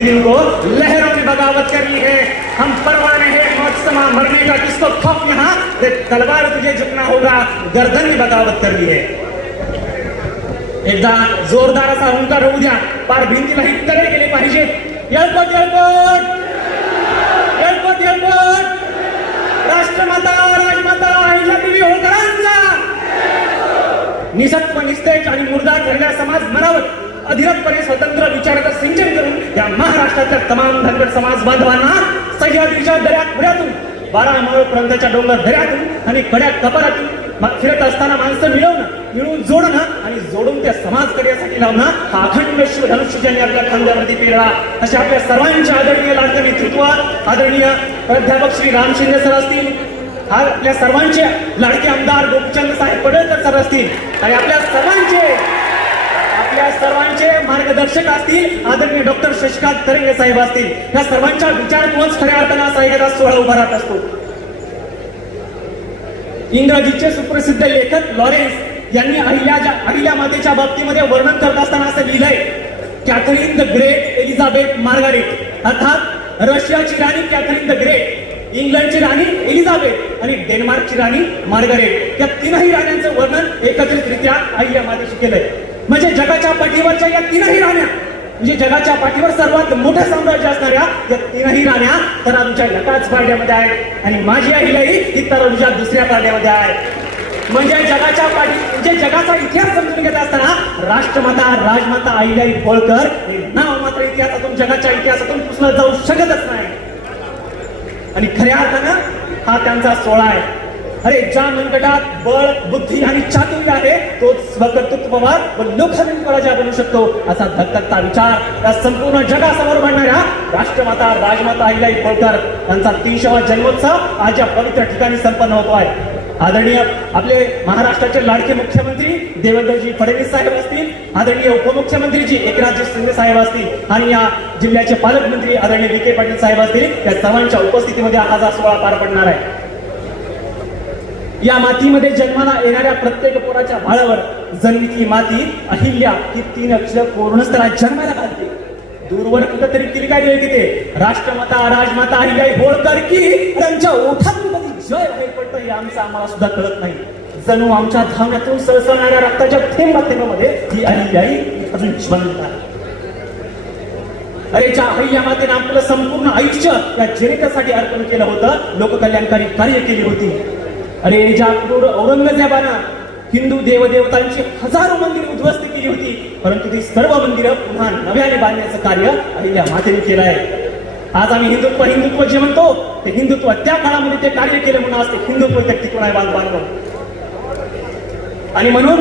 को लहरों में बगावत करनी है। हम परवाने हैं मौत समा मरने का किसको खौफ यहाँ? तलवार तुझे झुकना होगा, गर्दन में बगावत करनी है। एकदा जोरदार असा हुंकार होऊ द्या, पार भिंतीला ही तडे गेले पाहिजे येळकोट येळकोट येळकोट येळकोट राष्ट्रमाता, राजमाता अहिल्यादेवी होळकरांचा निसत्व निस्तेज आणि मुर्दार झालेला समाज मनावर अधिरतपणे स्वतंत्र विचाराचं सिंचन करून या महाराष्ट्राच्या तमाम धनगर समाज बांधवांना सह्याद्रीच्या दऱ्यात पुऱ्यातून बारा प्रांताच्या डोंगर दऱ्यातून आणि कड्या कपारातून मग फिरत असताना माणसं मिळवणं मिळून जोडणं आणि जोडून त्या समाज कार्यासाठी लावणं हा अखंड शिवधनुष्य ज्यांनी आपल्या खांद्यावरती पेरला. असे आपल्या सर्वांच्या आदरणीय लाडकं नेतृत्व आदरणीय प्राध्यापक श्री राम शिंदे सर असतील हा आपल्या सर्वांचे लाडके आमदार गोपचंद साहेब पडळकर सर असतील आणि आपल्या सर्वांचे या सर्वांचे मार्गदर्शक असतील आदरणीय डॉक्टर शशिकांत तरंगे साहेब असतील. या सर्वांच्या विचारातूनच खऱ्या अर्थानं असा एखादा सोहळा उभा राहत असतो. इंग्रजीचे सुप्रसिद्ध लेखक लॉरेन्स यांनी अहिल्या अहिल्या मातेच्या बाबतीमध्ये वर्णन करत असताना असं लिहिलंय Catherine the Great Elizabeth Margaret. अर्थात रशियाची राणी कॅथरीन द ग्रेट इंग्लंडची राणी एलिझाबेथ आणि डेन्मार्कची राणी मार्गारेट. या तीनही राण्यांचं वर्णन एकत्रितरित्या अहिल्या मातेशी केलंय. म्हणजे जगाच्या पाठीवरच्या या तीनही राण्या म्हणजे जगाच्या पाठीवर सर्वात मोठं साम्राज्य असणाऱ्या या तीनही राण्या तरारूच्या एकाच पारड्यामध्ये आहेत. आणि माझी अहिल्याही ही तरारूच्या दुसऱ्या पारड्यामध्ये आहे. म्हणजे जगाच्या पाठी म्हणजे जगाचा इतिहास समजून घेत असताना राष्ट्रमाता राजमाता आईलाई होळकर हे नाव मात्र इतिहासातून जगाच्या इतिहासातून पुसलं जाऊ शकतच नाही. आणि खऱ्या अर्थानं हा त्यांचा सोहळा आहे. अरे ज्या मनगटात बळ बुद्धी आणि चातुर्य आहे तो स्वकर्तृत्ववाद व लोकशाही पराजय बनू शकतो असा धगधगता विचार या संपूर्ण जगासमोर मांडणाऱ्या राष्ट्रमाता राजमाता अहिलाई होळकर यांचा तीनशेवा जन्मोत्सव आज या पवित्र ठिकाणी संपन्न होतो आहे. आदरणीय आपले महाराष्ट्राचे लाडके मुख्यमंत्री देवेंद्रजी फडणवीस साहेब असतील आदरणीय उपमुख्यमंत्रीजी एकनाथजी शिंदे साहेब असतील आणि या जिल्ह्याचे पालकमंत्री आदरणीय विखे पाटील साहेब असतील या सर्वांच्या उपस्थितीमध्ये हा सोहळा पार पडणार आहे. या मातीमध्ये जन्माला येणाऱ्या प्रत्येक पोराच्या भाळावर जन्मीतली माती अहिल्या ही तीन अक्षर पूर्णच त्याला जन्माला घालते. दूरवर कुठंतरी किलकारी आहे तिथे. राष्ट्रमाता राजमाता अहिल्याई होळकर की त्यांच्या ओठातून कधी जय बाहेर पडतं हे आमचं आम्हाला सुद्धा कळत नाही. जणू आमच्या धावण्यातून सळसळणाऱ्या रक्ताच्या थेंबा थेंबामध्ये ही अहिल्याई अजून जिवंत आहे. अरे ज्या अहिल्या मातेने आपलं संपूर्ण आयुष्य या जनतेसाठी अर्पण केलं होतं लोककल्याणकारी कार्य केली होती. अरे ज्या औरंगजेबानं हिंदू देवदेवतांची हजारो मंदिर उद्ध्वस्त केली होती परंतु ती सर्व मंदिरं पुन्हा नव्याने बांधण्याचं कार्य अहिल्या मातेने केलं आहे. आज आम्ही हिंदुत्व हिंदुत्व जे म्हणतो ते हिंदुत्व त्या काळामध्ये ते कार्य केलं म्हणून आज ते हिंदुत्व त्या टिकून आहे बांध बांधव आणि म्हणून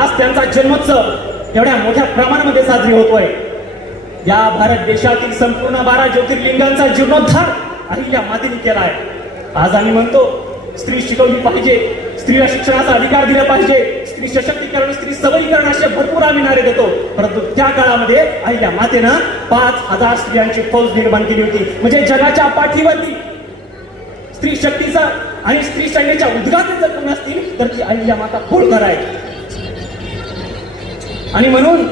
आज त्यांचा जन्मोत्सव एवढ्या मोठ्या प्रमाणामध्ये साजरी होतोय. या भारत देशातील संपूर्ण बारा ज्योतिर्लिंगांचा जीर्णोद्धार अहिल्या मातेने केला आहे. आज आम्ही म्हणतो स्त्री शिकवली पाहिजे. स्त्रीला शिक्षणाचा अधिकार दिला पाहिजे. स्त्री सशक्तीकरण स्त्री सबलीकरण असे भरपूर आम्ही नारे देतो. परंतु त्या काळामध्ये अहिल्या मातेनं पाच हजार स्त्रियांची फौज निर्माण केली होती. म्हणजे जगाच्या पाठीवरती स्त्री शक्तीचा आणि स्त्री सैन्याच्या उद्घाटन जर कोण असतील तर ती अहिल्या माता होळकर आहे आणि म्हणून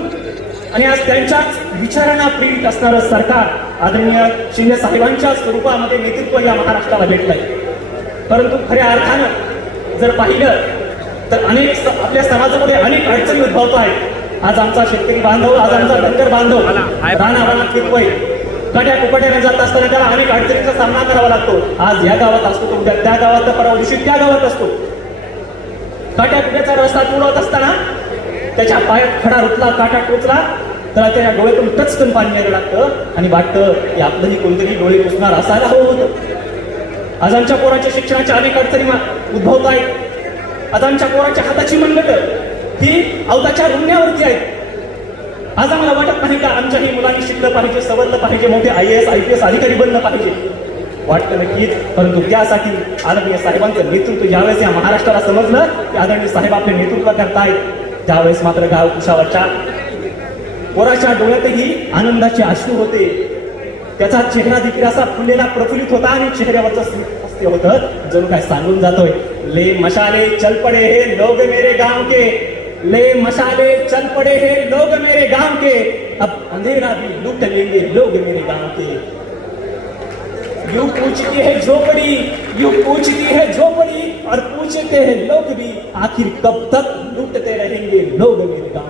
आणि आज त्यांच्याच विचारांना प्रेरित असणारं सरकार आदरणीय शिंदे साहेबांच्या स्वरूपामध्ये नेतृत्व या महाराष्ट्राला भेटलंय. परंतु खऱ्या अर्थानं जर पाहिलं तर अनेक आपल्या समाजामध्ये अनेक अडचणी उद्भवत आहेत. आज आमचा शेतकरी बांधव आज आमचा धनगर बांधव रानारानात फिरतोय कट्या कुपट्याने जात असताना त्याला अनेक अडचणींचा सामना करावा लागतो. आज या गावात असतो तो उद्या त्या गावात परवा दिवशी त्या गावात असतो. काट्या कुट्याचा रस्ता तुडवत असताना त्याच्या पायात खडा रुतला काटा टोचला तर त्याच्या डोळ्यातून टचकन पाणी यायला लागतं आणि वाटतं की आपलंही कोणतरी डोळे पुसणार असायला हवं होतं. आज आमच्या पोराच्या शिक्षणाच्या अनेक अडचणी मा- उद्भवत आहेत. आज आमच्या पोराच्या हाताची मनगट ही अवताच्या रुण्यावरती आहे आज आम्हाला वाटत नाही का आमच्याही मुलांनी शिकलं पाहिजे सवरलं पाहिजे मोठे I S I P S अधिकारी बनलं पाहिजे. वाटतं नक्कीच परंतु त्यासाठी आदरणीय साहेबांचं नेतृत्व ज्यावेळेस या महाराष्ट्राला समजलं की आदरणीय साहेब आपले नेतृत्व करतायत. त्यावेळेस मात्र गाव कुशावरच्या पोराच्या डोळ्यातही आनंदाचे अश्रू होते. त्याचा चेहरा देखील असा फुललेला प्रफुल्लित होता आणि चेहऱ्यावरचं हास्य होतं. जणू काय सांगून जातोय. ले मशाले चल पडे हे लोग मेरे गाव के. ले मशाले चल पड़े हे लोग मेरे गांव के. अब अंधेरा भी लूट लेंगे लोग मेरे गांव के. यू पूछती है झोपड़ी यू पूछती है झोपड़ी और पूछते हैं लोग भी आखिर कब तक लूटते रहेंगे लोग मेरे गांव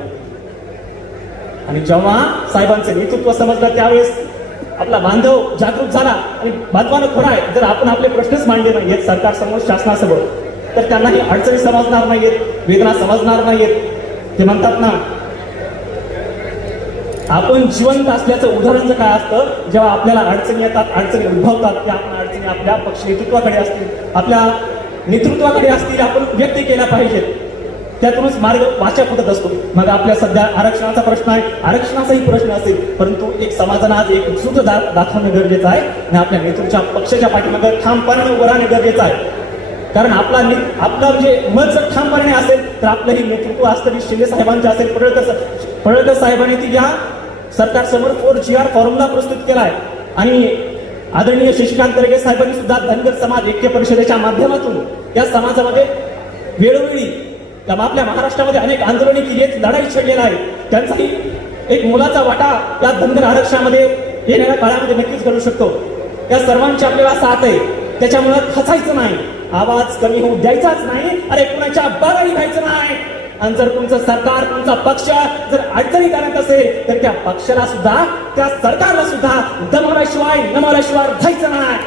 आणि जेव्हा साहेबांचं नेतृत्व समजलं त्यावेळेस आपला बांधव जागरूक झाला आणि बांधवानं खरं आहे जर आपण आपले प्रश्नच मांडले नाहीयेत सरकारसमोर शासनासमोर तर त्यांनाही अडचणी समजणार नाहीयेत वेदना समजणार नाहीयेत. ते म्हणतात ना आपण जिवंत असल्याचं उदाहरण जर काय असतं जेव्हा आपल्याला अडचणी येतात अडचणी उद्भवतात त्या आपण अडचणी आपल्या पक्ष नेतृत्वाकडे असतील आपल्या नेतृत्वाकडे असतील आपण व्यक्त केल्या पाहिजेत. त्यातूनच मार्ग वाचा फुटत असतो मग आपल्या सध्या आरक्षणाचा प्रश्न आहे. आरक्षणाचाही प्रश्न असेल परंतु एक समाजानं आज एक सुद्धा दा दाखवणं गरजेचं आहे. आणि आपल्या नेतृत्वाच्या पक्षाच्या पाठीमागे ठामपणे उभं राहणं गरजेचं आहे. कारण आपला नि- आपलं जे मत जर ठामपणे असेल तर आपलंही नेतृत्व असतं शिंदे साहेबांचं असेल पडळकर पडळकर साहेबांनी ती या सरकारसमोर फोर जी आर फॉर्म्युला प्रस्तुत केला आहे आणि आदरणीय शशिकांत तरगे साहेबांनी सुद्धा धनगर समाज ऐक्य परिषदेच्या माध्यमातून या समाजामध्ये वेळोवेळी त्या आपल्या महाराष्ट्रामध्ये अनेक आंदोलने केली आहेत लढाई छेडलेला आहे. त्यांचाही एक मुलाचा वाटा या धनगर आरक्षणामध्ये येणाऱ्या काळामध्ये नक्कीच घडू शकतो. या सर्वांची आपल्याला साथ आहे. त्याच्यामुळं खचायचं नाही. आवाज कमी होऊ द्यायचाच नाही. अरे कुणाच्या बाराही घ्यायचं नाही. आणि जर तुमचं सरकार तुमचा पक्ष जर अडचणी करत असेल तर त्या पक्षाला सुद्धा त्या सरकारला सुद्धा दमवल्याशिवाय नमवल्याशिवाय राहायचं नाही.